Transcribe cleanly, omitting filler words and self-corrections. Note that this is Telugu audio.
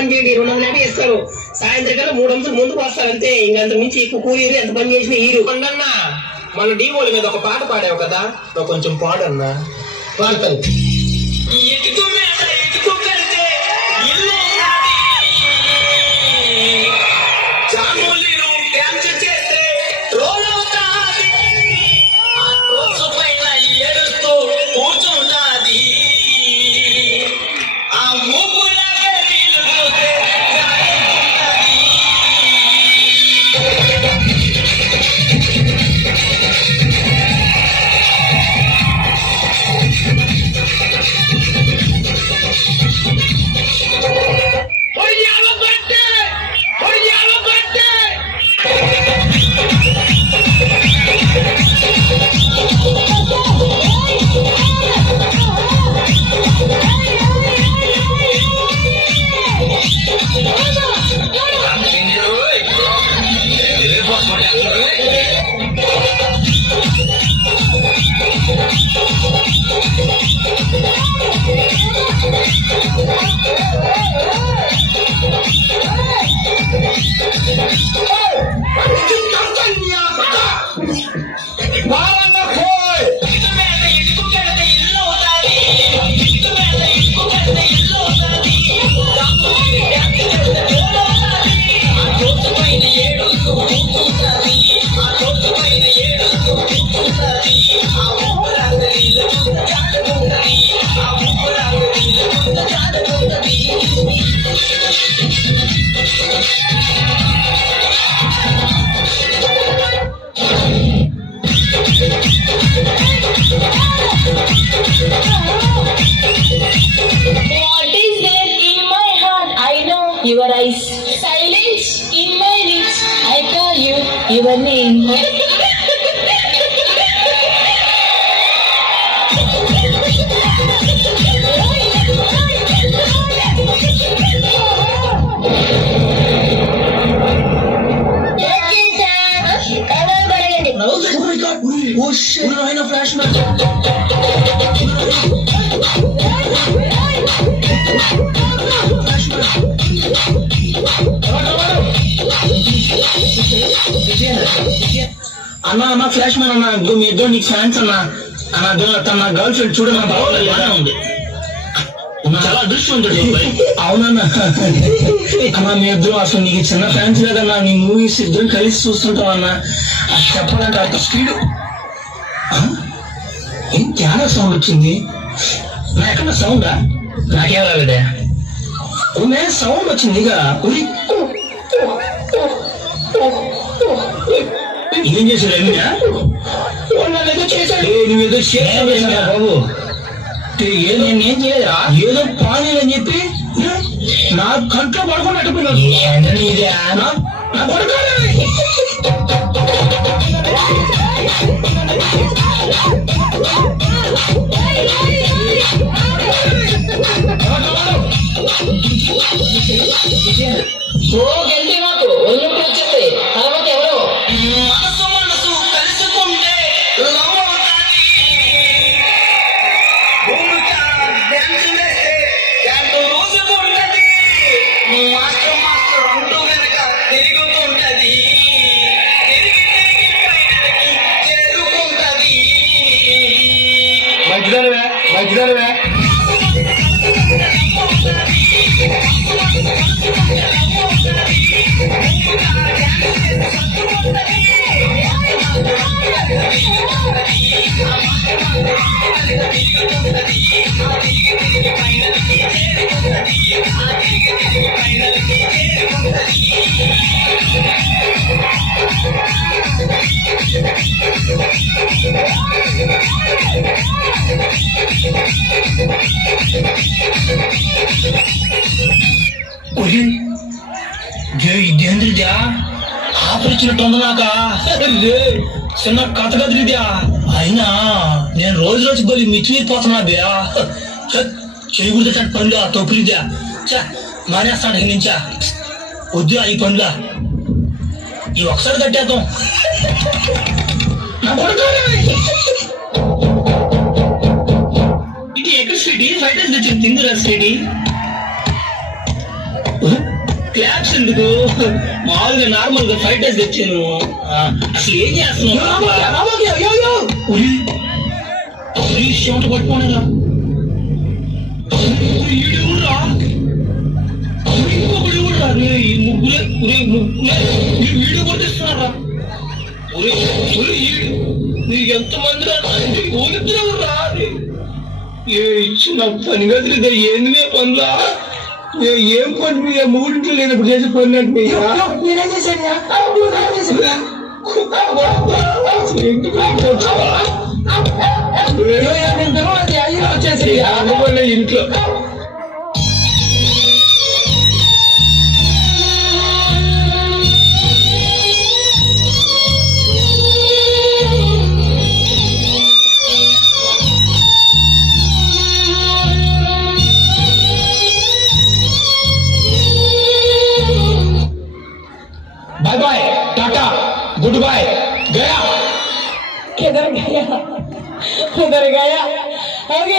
పని చేయండి 250 ఇస్తారు. సాయంత్రం కల్లా 3 అంచులు ముందుకు వస్తారు అంతే. ఇంకంత మించి ఎక్కువ కూలి ఎంత పని చేసినా ఈరు. అన్నా మన డీమోల మీద ఒక పాట పాడావు కదా, నువ్వు కొంచెం పాడన్నా. పాడతాను. Your eyes, silence in my lips. I call you your name. Oh shit! Una flashback. అన్న ఫ్లాష్ మ్యాన్ అన్న, మీ ఇద్దరు నీకు ఫ్యాన్స్ అన్న. తన గర్ల్ ఫ్రెండ్ చూడ నా బాగా ఉంది, చాలా అదృష్టవంతుడు. అవునన్నా అన్న, మీ ఇద్దరు అసలు నీకు చిన్న ఫ్యాన్స్ లేదన్నా. నీ మూవీస్ ఇద్దరు కలిసి చూస్తుంటాం అన్న. అది చెప్పాలంటే అంత స్పీడ్. ఏం తేడా సౌండ్ వచ్చింది? నా ఎక్కడ సౌండా? నాకేం రాలేదే. సౌండ్ వచ్చింది. ఇక ఏం చేశాడు? నువ్వేదో చేసావు బాబు. నేనేం చేయరా, ఏదో పానీ అని చెప్పి నా కంట్లో పడుకున్నట్టుకున్నాను. నాకు ఒళ్ళు వచ్చేస్తే తర్వాత ఎవరో మధ్యదారువే ఇదేంద్రిద్యా ఆపరిచినట్టుంది నాక. చిన్న కథ కదిరిద్యా. అయినా నేను రోజు రోజు గోలి మిచ్చిపోతున్నా బియా. చేయకూడదు పనులు ఆ తొప్పులిద్యా. మానేస్తాను ఇక నుంచా. వద్దు ఈ పనులా. ఈ ఒకసారి కట్టేద్దాం. ఇది ఎక్కడ స్వీటీ? ఫైటర్స్ తెచ్చింది తిందురా స్వీటీ. క్లాప్స్ ఎందుకు మామూలుగా నార్మల్ గా ఫైటర్స్ తెచ్చాను అసలు ఏం చేస్తున్నావు చెమట పట్టుకోనేరా ఇంకొకటి కూడా ఈ ముగ్గులే వీడియో కొట్టిస్తున్నారా నీకు ఎంతమంది ఊరిద్దరు రా ఏ ఇచ్చిన పని గదిలో ఏంది పనులా ఏం పని మూడింట్లో లేనప్పుడు చేసే పని అంటే ఇంట్లో bye bye tata good bye गया किधर गया उधर गया आगे